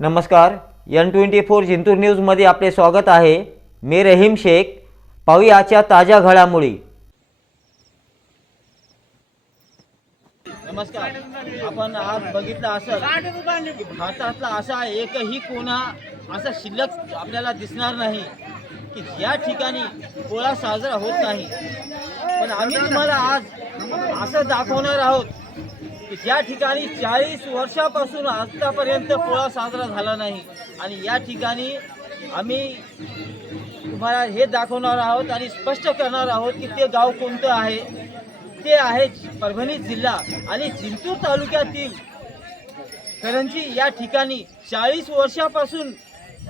नमस्कार N twenty four Jintur न्यूजमध्ये आपले स्वागत आहे. मी रहीम शेख. पाहूया आजच्या ताज्या घडामोडी. नमस्कार. आपण आज बघितलं असं भारतातला असा एकही कोणा असा शिल्लक आपल्याला दिसणार नाही की या ठिकाणी पोळा साजरा होत नाही. पण आम्ही तुम्हाला आज असं दाखवणार आहोत की ज्या ठिकाणी चाळीस वर्षापासून आतापर्यंत पोळा साजरा झाला नाही. आणि या ठिकाणी आम्ही तुम्हाला हे दाखवणार आहोत आणि स्पष्ट करणार आहोत की ते गाव कोणतं आहे? ते आहे परभणी जिल्हा आणि जिंतूर तालुक्यातील करंजी या ठिकाणी चाळीस वर्षापासून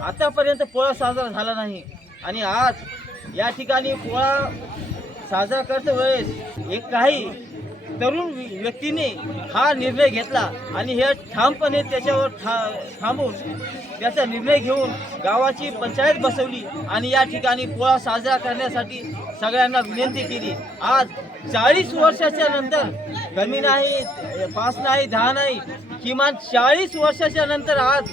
आतापर्यंत पोळा साजरा झाला नाही. आणि आज या ठिकाणी पोळा साजरा करते वेळेस एक काही तरुण व्यक्तीने हा निर्णय घेतला आणि हे ठामपणे त्याच्यावर ठा थांबून त्याचा निर्णय घेऊन गावाची पंचायत बसवली आणि या ठिकाणी पोळा साजरा करण्यासाठी सगळ्यांना विनंती केली. आज चाळीस वर्षाच्या नंतर कमी नाही पाच नाही दहा नाही किमान चाळीस वर्षाच्या नंतर आज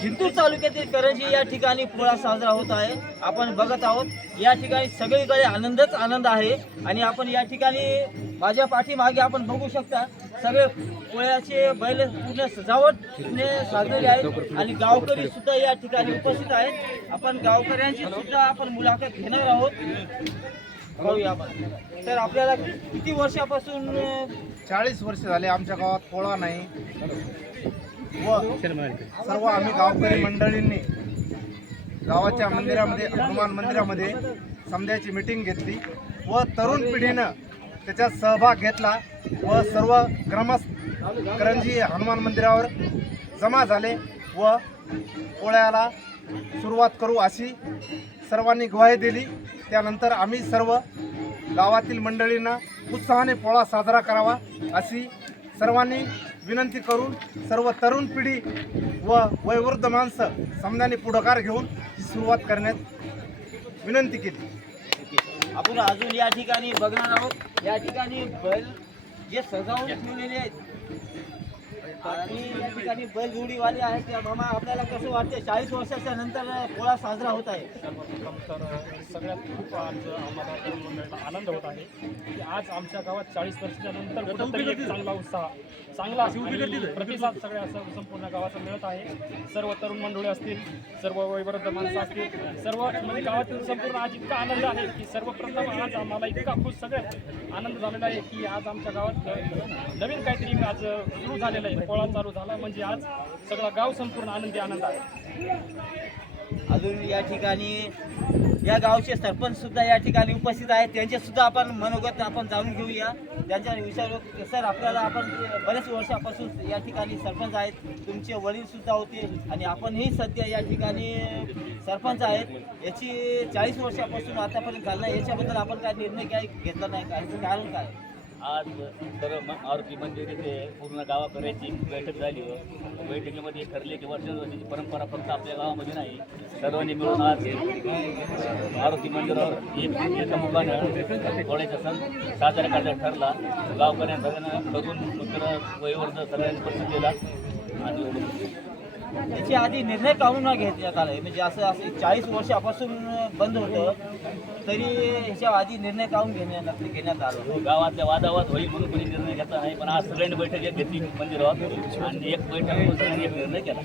जिंतूर तालुक्यातील करंजी या ठिकाणी पोळा साजरा होत आहे. आपण बघत आहोत या ठिकाणी सगळीकडे आनंदच आनंद आहे. आणि आपण या ठिकाणी माझ्या पाठीमागे आपण बघू शकता सगळे पोळ्याचे बैल पूर्ण सजावटने साजलेले आहेत. आणि गावकरी सुद्धा या ठिकाणी उपस्थित आहेत. आपण गावकऱ्यांची सुद्धा आपण मुलाखत घेणार आहोत. पाहूया आपण. तर आपल्याला किती वर्षापासून चाळीस वर्ष झाले आमच्या गावात पोळा नाही. व सर्व आम्ही गावकरी मंडळींनी गावाच्या मंदिरामध्ये हनुमान मंदिरामध्ये समध्याची मीटिंग घेतली व तरुण पिढीनं त्याच्यात सहभाग घेतला व सर्व ग्रामस्थ करंजी हनुमान मंदिरावर जमा झाले व पोळ्याला सुरुवात करू अशी सर्वांनी ग्वाही दिली. त्यानंतर आम्ही सर्व गावातील मंडळींना उत्साहाने पोळा साजरा करावा अशी सर्वांनी विनंती करून सर्व तरुण पिढी व वयवृद्ध माणसं समजाने पुढाकार घेऊन सुरुवात करण्यात विनंती केली. आपण अजून या ठिकाणी बघणार आहोत. या ठिकाणी बैल जे सजावून ठेवलेले आहेत आणि या ठिकाणी बैल जोडीवाले आहेत त्या मामा आपल्याला कसं वाटते चाळीस वर्षाच्या नंतर पोळा साजरा होत आहे. तर सगळ्यात खूप आज आम्हाला आनंद होत आहे. की आज आमच्या गावात चाळीस वर्षाच्या नंतर कुठंतरी एक चांगला उत्साह चांगला आणि प्रतिसाद सगळ्या असं संपूर्ण गावाचा मिळत आहे. सर्व तरुण मंडळी असतील सर्व वयोवृद्ध माणसं असतील सर्व म्हणजे गावातील संपूर्ण आज इतका आनंद आहे की सर्वप्रथम आज आम्हाला इतका खुश सगळ्यात आनंद झालेला आहे की आज आमच्या गावात नवीन काहीतरी आज सुरू झालेलं आहे. पोळा चालू झाला म्हणजे आज सगळा गाव संपूर्ण आनंदी आनंद आहे. अजून या ठिकाणी या गावचे सरपंच सुद्धा या ठिकाणी उपस्थित आहेत. त्यांचे सुद्धा आपण मनोगत आपण जाणून घेऊया. त्यांच्या विचार सर आपल्याला आपण बरेच वर्षापासून या ठिकाणी सरपंच आहेत. तुमचे वडील सुद्धा होते आणि आपणही सध्या या ठिकाणी सरपंच आहेत. याची चाळीस वर्षापासून आतापर्यंत घालणं याच्याबद्दल आपण काय निर्णय काय घेतला नाही काय याचं कारण काय? आज सर्व म- मंदिर इथे पूर्ण गावाकऱ्याची बैठक झाली व बैठकीमध्ये ठरले की वर्षानुवर्षाची परंपरा फक्त आपल्या गावामध्ये नाही सर्वांनी मिळून आज आरोग्य मंदिरावर एक एकामुखानं थोड्याचा सण साजरा करायचा ठरला. गावकऱ्यांना सगळ्यांना बघून मित्र वयोवर्ध सगळ्यांनी पसंत दिला आणि याच्या आधी निर्णय काढून न घेण्यात आलाय म्हणजे असं असं चाळीस वर्षापासून बंद होतं तरी ह्याच्या आधी निर्णय काढून घेण्यात घेण्यात आला. गावातल्या वादावाद होईल म्हणून कोणी निर्णय घेतला नाही पण आज सगळ्यांनी बैठक एक घेतली मंदिरावर आणि एक बैठक सगळ्यांनी एक निर्णय केला.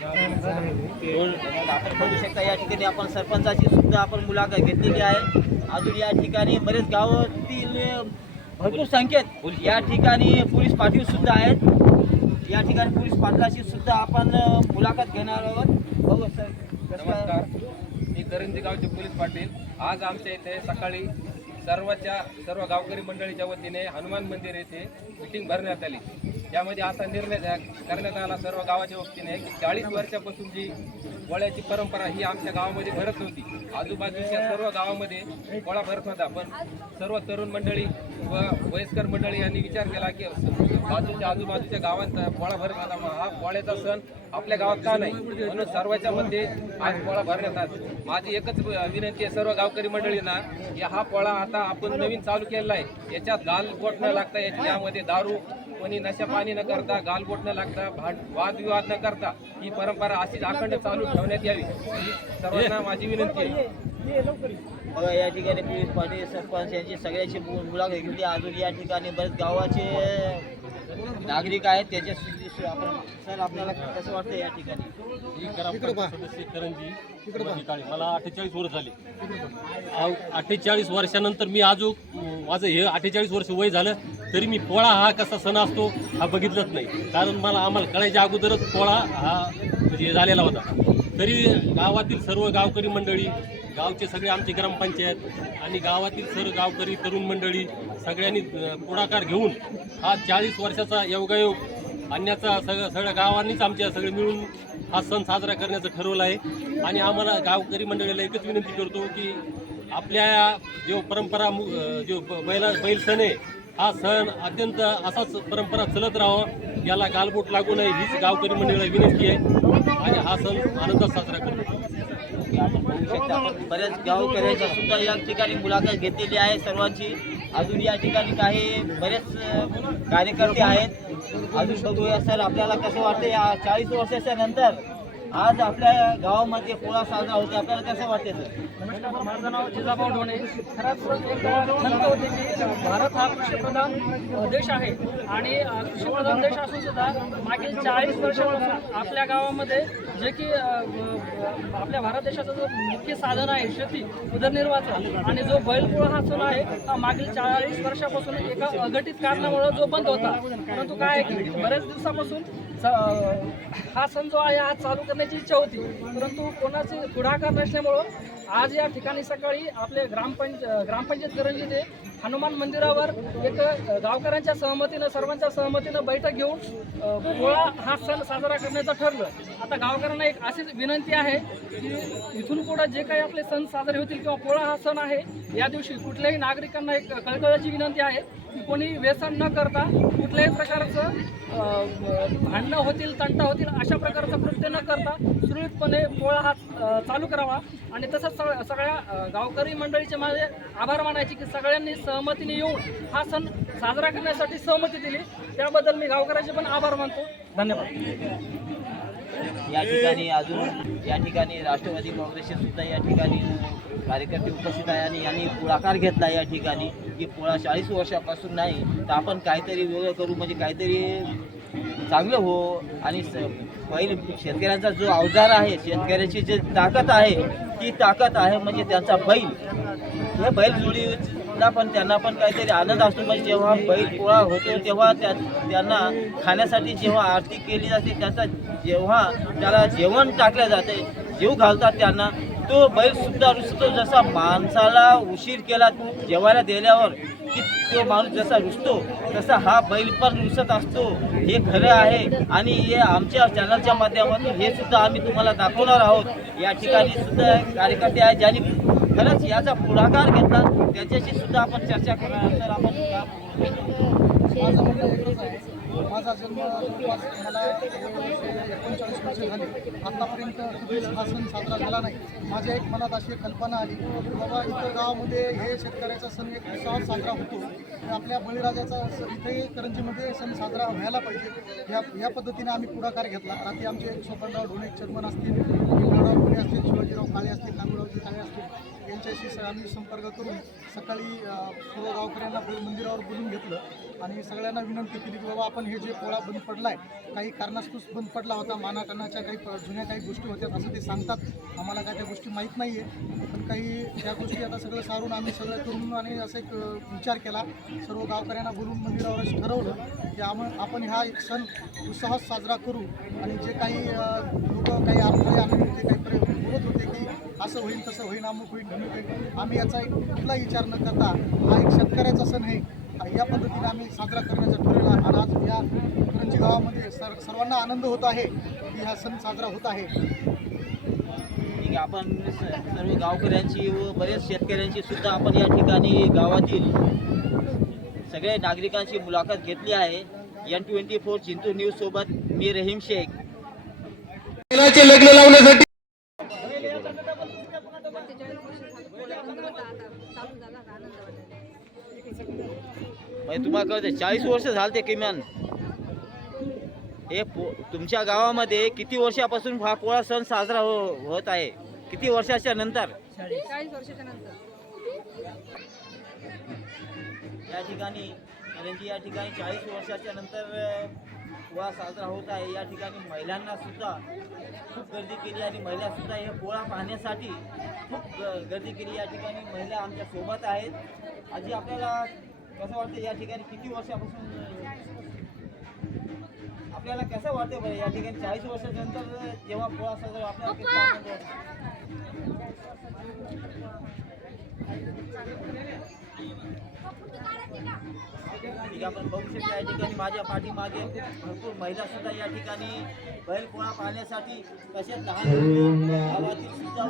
आपण बघू शकता या ठिकाणी आपण सरपंचाची सुद्धा आपण मुलाखत घेतलेली आहे. अजून या ठिकाणी बरेच गावातील भरपूर संख्येत या ठिकाणी पोलीस पाटील सुद्धा आहेत. या ठिकाणी पोलीस पाटलाची सुद्धा आपण मुलाखत घेणार आहोत. बघू सर. नमस्कार. मी करंजी गावचे पोलीस पाटील. आज आमच्या इथे सकाळी सर्वच्या सर्व गावकरी मंडळीच्या वतीने हनुमान मंदिर येथे मिटिंग भरण्यात आली. त्यामध्ये असा निर्णय करण्यात आला सर्व गावाच्या वतीने की चाळीस वर्षापासून जी वळ्याची परंपरा ही आमच्या गावामध्ये भरत नव्हती. आजूबाजूच्या सर्व गावामध्ये पोळा भरत होता. पण सर्व तरुण मंडळी व वयस्कर मंडळी यांनी विचार केला की बाजूच्या आजूबाजूच्या गावांचा पोळा भरत होता. हा पोळ्याचा सण आपल्या गावात का नाही? म्हणून सर्वांच्या मध्ये आज पोळा भरण्यात आला. माझी एकच विनंती आहे सर्व गावकरी मंडळींना की हा पोळा आता आपण नवीन चालू केलेला आहे. याच्यात गाल बोट न लागता यामध्ये दारू कोणी नशा पाणी न करता गालबोट न लागता भांड वादविवाद न करता ही परंपरा अशीच अखंड चालू ठेवण्यात यावी. ही सर्वांना माझी विनंती आहे. बघा या ठिकाणी पोलीस पाटील सरपंच यांची सगळ्याची मुलाखत घेतली. अजून या ठिकाणी बरेच गावाचे नागरिक आहेत. त्याच्याशी आपण सर आपल्याला कसं वाटतं या ठिकाणी. मला अठ्ठेचाळीस वर्ष झाले. अठ्ठेचाळीस वर्षानंतर मी अजून माझं हे अठ्ठेचाळीस वर्ष वय झालं. तरी मी पोळा हा कसा सण असतो हा बघितलाच नाही. कारण मला आम्हाला कळायच्या अगोदरच पोळा हा म्हणजे झालेला होता. तरी गावातील सर्व गावकरी मंडळी गावचे सगळे आमचे ग्रामपंचायत आणि गावातील सर्व गावकरी तरुण मंडळी सगळ्यांनी पुढाकार घेऊन हा चाळीस वर्षाचा योगायोग आणण्याचा सगळं सगळ्या गावांनीच आमच्या सगळे मिळून हा सण साजरा करण्याचं ठरवलं आहे. आणि आम्हाला गावकरी मंडळीला एकच विनंती करतो की आपल्या जो परंपरा मु- जो ब- बैला बैल सण आहे हा सण अत्यंत असाच परंपरा चलत राहावं. याला गालबोट लागू नये हीच गावकरी मंडळीला विनंती आहे. आणि हा सण आनंदात साजरा करतो. बऱ्याच गावकऱ्यांच्या सुद्धा या ठिकाणी मुलाखत घेतलेली आहे सर्वांची. अजून या ठिकाणी काही बरेच कार्यकर्ते आहेत. अजून बघूया सर आपल्याला कसं वाटतं या चाळीस वर्षाच्या नंतर आज आपल्या गावामध्ये पोळा साजरा होते आपल्याला कसं वाटते सर? माझं नाव जिजाभाऊ ढोणे. खरंच एक खंत होती की भारत हा कृषीप्रधान देश आहे. आणि कृषीप्रधान देश असून सुद्धा मागील चाळीस वर्षापासून आपल्या गावामध्ये जे की आपल्या भारत देशाचं जो मुख्य साधन आहे शेती उदरनिर्वाहाचं आणि जो बैलपोळा हा सण आहे हा मागील चाळीस वर्षापासून एका अघटित कारणामुळे जो बंद होता. परंतु काय आहे की बऱ्याच दिवसापासून स- हा सण जो आहे हा चालू करण्याची इच्छा होती. परंतु कोणाचे पुढाकार नसल्यामुळं आज या ठिकाणी सकाळी आपले ग्रामपंच ग्रामपंचायत करंजी ते हनुमान मंदिरावर एक गावकऱ्यांच्या सहमतीनं सर्वांच्या सहमतीनं बैठक घेऊन पोळा हा सण साजरा करण्याचं ठरलं. आता गावकऱ्यांना एक अशीच विनंती आहे की इथून पुढं जे काही आपले सण साजरे होतील किंवा पोळा हा सण आहे या दिवशी कुठल्याही नागरिकांना एक कळकळाची विनंती आहे की कोणी व्यसन न करता कुठल्याही प्रकारचं भांडणं होतील तंटा होतील अशा प्रकारचं कृत्य न करता सुरळीतपणे पोळा हा चालू करावा. आणि तसंच सग- सगळ्या गावकरी मंडळीचे माझे आभार मानायचे की सगळ्यांनी सहमतीने येऊन हा सण साजरा करण्यासाठी सहमती दिली. त्याबद्दल मी गावकऱ्याचे पण आभार मानतो. धन्यवाद. या ठिकाणी अजून या ठिकाणी राष्ट्रवादी काँग्रेसचे सुद्धा या ठिकाणी कार्यकर्ते उपस्थित आहे आणि यांनी पुढाकार घेतला या ठिकाणी की पोळा चाळीस वर्षापासून नाही तर आपण काहीतरी वेगळं करू म्हणजे काहीतरी चांगलं हो. आणि स पहिले शेतकऱ्यांचा जो अवजार आहे शेतकऱ्याची जी ताकद आहे ती ताकद आहे म्हणजे त्यांचा बैल. हे बैल पण त्यांना पण काहीतरी आनंद असतो. म्हणजे जेव्हा बैल पोळा होतो तेव्हा त्या त्यांना खाण्यासाठी जेव्हा आरती केली जाते त्याचा जेव्हा त्याला जेवण टाकलं जाते जीव घालतात त्यांना. तो बैलसुद्धा रुसतो. जसा माणसाला उशीर केला जेवायला दिल्यावर की तो माणूस जसा रुसतो तसा हा बैल पण रुसत असतो. हे खरं आहे. आणि हे आमच्या चॅनलच्या माध्यमातून हे सुद्धा आम्ही तुम्हाला दाखवणार आहोत. या ठिकाणी सुद्धा कार्यकर्ते आहेत ज्यांनी खरंच याचा पुढाकार घेतला. त्याच्याशी सुद्धा आपण चर्चा करणार तर आपण माझा जन्म जवळपास मला एकोणचाळीस वर्ष झाले आतापर्यंत कुठेच हा सण साजरा झाला नाही माझ्या एक मनात अशी कल्पना आली बाबा इथं गावामध्ये हे शेतकऱ्याचा सण एक उत्साहात साजरा होतो आपल्या बळीराजाचा इथे इथेही करंजीमध्ये सण साजरा व्हायला पाहिजे. ह्या या पद्धतीने आम्ही पुढाकार घेतला. रात्री आमचे स्वपनराव ढोणे चर्मन असतील भीमराव असतील शिवाजीराव काळे असतील नागूरावजी काळे असतील यांच्याशी स- आम्ही संपर्क करून सकाळी सर्व गावकऱ्यांना मंदिरावर बोलून घेतलं. आणि सगळ्यांना विनंती केली की बाबा आपण हे जे पोळा बंद पडला आहे काही कारणास्तूच बंद पडला होता मानाटनाच्या काही जुन्या काही गोष्टी होत्या असं ते सांगतात. आम्हाला काय त्या गोष्टी माहीत नाही आहे पण काही त्या गोष्टी आता सगळं सारून आम्ही सगळं करून आणि असं एक विचार केला. सर्व गावकऱ्यांना बोलून मंदिरावर असे ठरवलं की आम आपण हा एक सण उत्साहात साजरा करू. आणि जे काही लोक काही अडथळे आणले ते काही बोलत होते की असं होईल तसं होईल अमुक होईल ढमुक होईल. आम्ही याचा एक कुठला विचार न करता हा एक शेतकऱ्याचा सण आहे. आणि या पद्धतीने आम्ही साजरा करण्याचा ठरवला आणि आज या करंजी गावामध्ये सर सर्वांना आनंद होत आहे की हा सण साजरा होत आहे. आपण सर्व गावकऱ्यांची व बरेच शेतकऱ्यांची सुद्धा आपण या ठिकाणी गावातील सगळे नागरिकांची मुलाखत घेतली आहे. N twenty four Jintur news सोबत मी रहीम शेख. लग्न लावण्यासाठी म्हणजे तुम्हाला कळतं चाळीस वर्ष झाले ते किमान. हे पो तुमच्या गावामध्ये किती वर्षापासून हा पोळा सण साजरा हो होत आहे? किती वर्षाच्या नंतर? चाळीस वर्षाच्या नंतर. या ठिकाणी कारण की या ठिकाणी चाळीस वर्षाच्या नंतर पोळा साजरा होत आहे. या ठिकाणी महिलांना सुद्धा खूप गर्दी केली आणि महिला सुद्धा हे पोळा पाहण्यासाठी खूप गर्दी केली. या ठिकाणी महिला आमच्यासोबत आहेत. आजी आपल्याला कसं वाटतं या ठिकाणी? किती वर्षापासून आपल्याला कसं वाटतं बरं या ठिकाणी? चाळीस वर्षाच्या नंतर जेव्हा पोळा साजरा आपल्याला किती आनंद आपण बघू शकता या ठिकाणी माझ्या पाठीमागे भरपूर महिला सुद्धा या ठिकाणी बैल पोळा पाहण्यासाठी तसेच लहान गावातील सुद्धा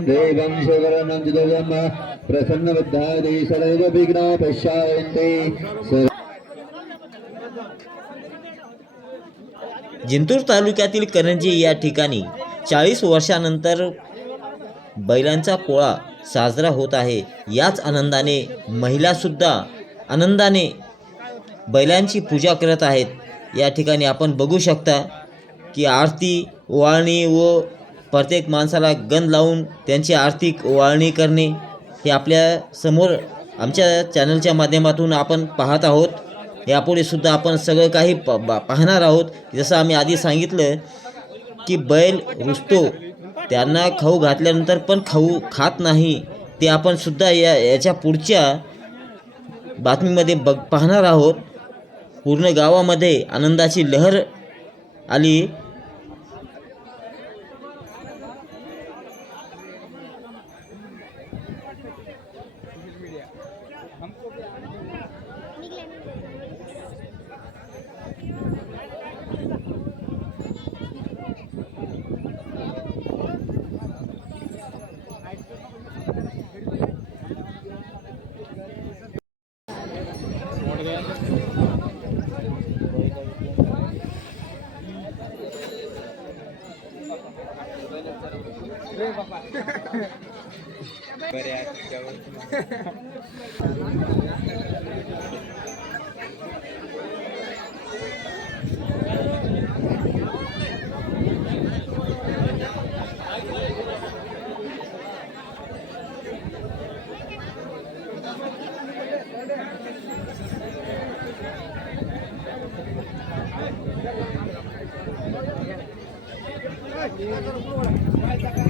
देवं प्रसन्नबद्धादि सर्व विघ्ना पश्यायन्ते जिंतूर तालुक्यातील करंजी या ठिकाणी चाळीस वर्षानंतर बैलांचा पोळा साजरा होत आहे. याच आनंदाने महिलासुद्धा आनंदाने बैलांची पूजा करत आहेत. या ठिकाणी आपण बघू शकता की आरती ओवाळणी व प्रत्येक माणसाला गंध लावून त्यांची आर्थिक ओवाळणी करणे हे आपल्यासमोर आमच्या चॅनलच्या माध्यमातून आपण पाहत आहोत. यापुढे सुद्धा आपण सगळं काही प बा- पाहणार आहोत. जसं आम्ही आधी सांगितलं की बैल रुसतो त्यांना खाऊ घातल्यानंतर पण खाऊ खात नाही. ते आपण सुद्धा या याच्या पुढच्या बातमीमध्ये बघ पाहणार आहोत. पूर्ण गावामध्ये आनंदाची लहर आली. Gracias.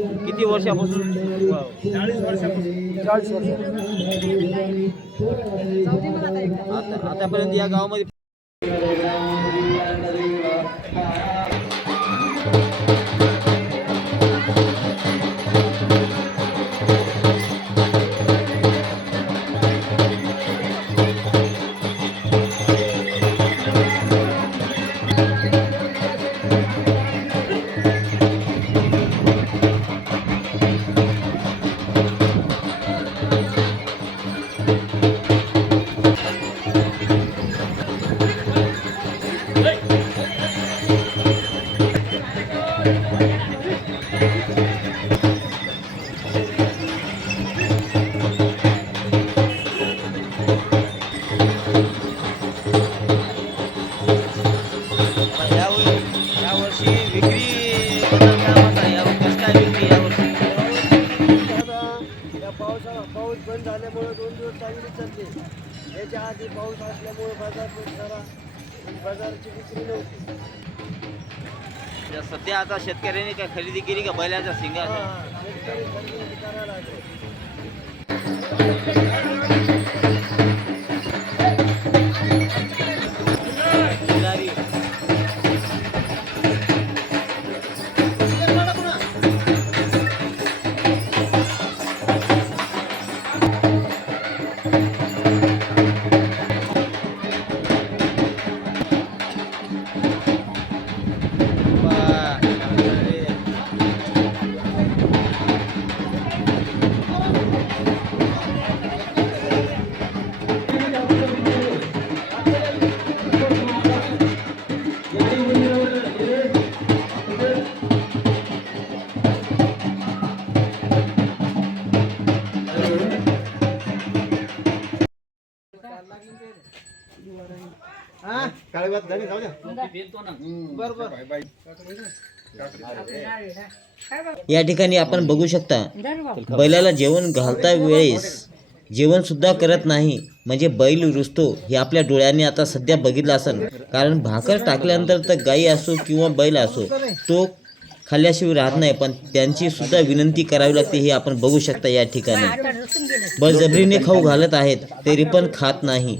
किती वर्षापासून? आता आतापर्यंत या गावामध्ये झाल्यामुळे दोन दिवस चांगली चालली. याच्या आधी पाऊस असल्यामुळे बाजार पण जरा बाजाराची विक्री नव्हती. सध्या आता शेतकऱ्यांनी काय खरेदी केली का? बैलाच्या सिंगाचा हा, शेतकरी खरेदी करायला लागले. या ठिकाणी आपण बघू शकता बैलाला जेवण घालता वेळेस जेवण सुद्धा करत नाही. म्हणजे बैल रुजतो हे आपल्या डोळ्यांनी आता सध्या बघितलं असेल. कारण भाकर टाकल्यानंतर तर गाई असो किंवा बैल असो तो खाल्ल्याशिवाय राहत नाही. पण त्यांची सुद्धा विनंती करावी लागते हे आपण बघू शकता या ठिकाणी. बळजबरीने खाऊ घालत आहेत तरी पण खात नाही.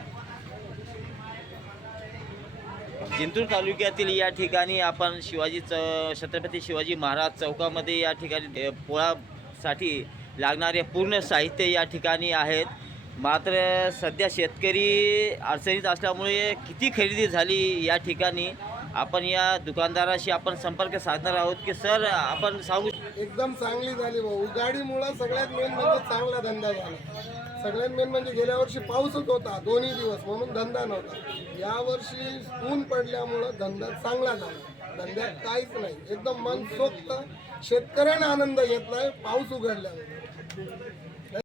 जिंतूर तालुक्यातील या ठिकाणी आपण शिवाजी च छत्रपती शिवाजी महाराज चौकामध्ये या ठिकाणी पोळासाठी लागणारे पूर्ण साहित्य या ठिकाणी आहेत. मात्र सध्या शेतकरी अडचणीत असल्यामुळे किती खरेदी झाली या ठिकाणी? आपण या दुकानदाराशी आपण संपर्क साधणार आहोत की सर आपण सांगू एकदम चांगली झाली भाऊ. गाडीमुळं सगळ्यात मेन म्हणजे चांगला धंदा झाला. सगळ्यात मेन म्हणजे गेल्या वर्षी पाऊसच होता दोन्ही दिवस. म्हणून धंदा नव्हता. या वर्षी ऊन पडल्यामुळं धंदा चांगला झाला. धंद्यात काहीच नाही. एकदम मन सोक्त. शेतकऱ्यांना आनंद घेतलाय. पाऊस उघडल्यामुळे.